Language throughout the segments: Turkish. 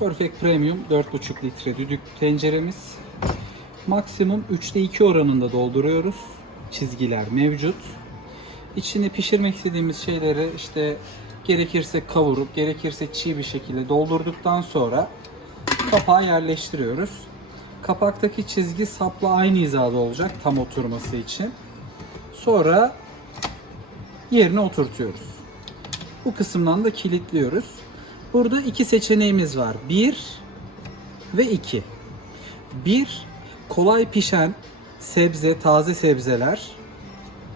Perfect Premium 4,5 litre düdük tenceremiz. Maksimum 3'te 2 oranında dolduruyoruz. Çizgiler mevcut. İçini pişirmek istediğimiz şeyleri işte gerekirse kavurup gerekirse çiğ bir şekilde doldurduktan sonra kapağı yerleştiriyoruz. Kapaktaki çizgi sapla aynı hizada olacak tam oturması için. Sonra yerine oturtuyoruz. Bu kısımdan da kilitliyoruz. Burada iki seçeneğimiz var. 1 ve 2. 1 kolay pişen sebze, taze sebzeler.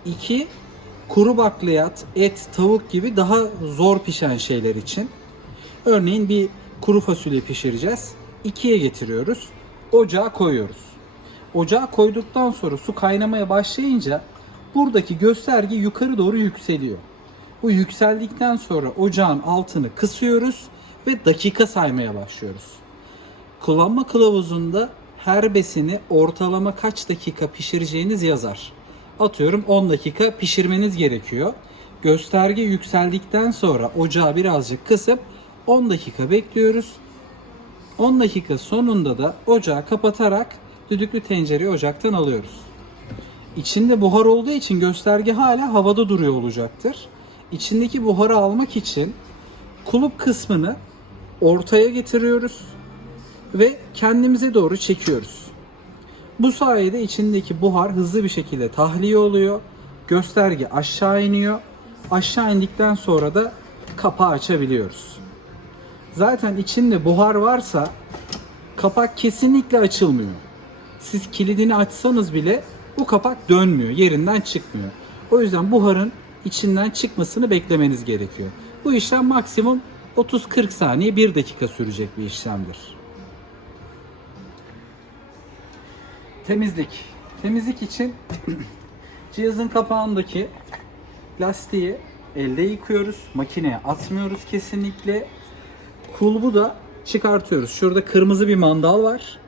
2 kuru bakliyat, et, tavuk gibi daha zor pişen şeyler için. Örneğin bir kuru fasulye pişireceğiz. 2'ye getiriyoruz. Ocağa koyuyoruz. Ocağa koyduktan sonra su kaynamaya başlayınca buradaki gösterge yukarı doğru yükseliyor. Bu yükseldikten sonra ocağın altını kısıyoruz ve dakika saymaya başlıyoruz. Kullanma kılavuzunda her besini ortalama kaç dakika pişireceğiniz yazar. Atıyorum 10 dakika pişirmeniz gerekiyor. Gösterge yükseldikten sonra ocağı birazcık kısıp 10 dakika bekliyoruz. 10 dakika sonunda da ocağı kapatarak düdüklü tencereyi ocaktan alıyoruz. İçinde buhar olduğu için gösterge hala havada duruyor olacaktır. İçindeki buharı almak için kulüp kısmını ortaya getiriyoruz ve kendimize doğru çekiyoruz. Bu sayede içindeki buhar hızlı bir şekilde tahliye oluyor. Gösterge aşağı iniyor. Aşağı indikten sonra da kapağı açabiliyoruz. Zaten içinde buhar varsa kapak kesinlikle açılmıyor. Siz kilidini açsanız bile bu kapak dönmüyor, yerinden çıkmıyor. O yüzden buharın içinden çıkmasını beklemeniz gerekiyor. Bu işlem maksimum 30-40 saniye 1 dakika sürecek bir işlemdir. Temizlik. Temizlik için cihazın kapağındaki lastiği elde yıkıyoruz. Makineye atmıyoruz kesinlikle. Kulbu da çıkartıyoruz. Şurada kırmızı bir mandal var.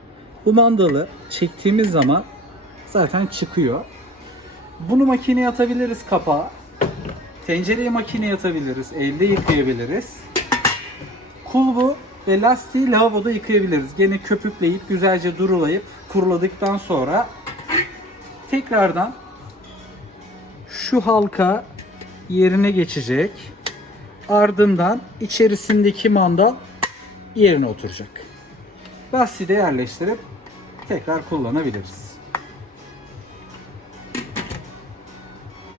Bu mandalı çektiğimiz zaman zaten çıkıyor. Bunu makineye atabiliriz kapağa. Tencereye makineye atabiliriz. Elde yıkayabiliriz. Kulbu ve lastiği lavaboda yıkayabiliriz. Gene köpükleyip güzelce durulayıp kuruladıktan sonra tekrardan şu halka yerine geçecek. Ardından içerisindeki mandal yerine oturacak. Lastiği de yerleştirip tekrar kullanabiliriz.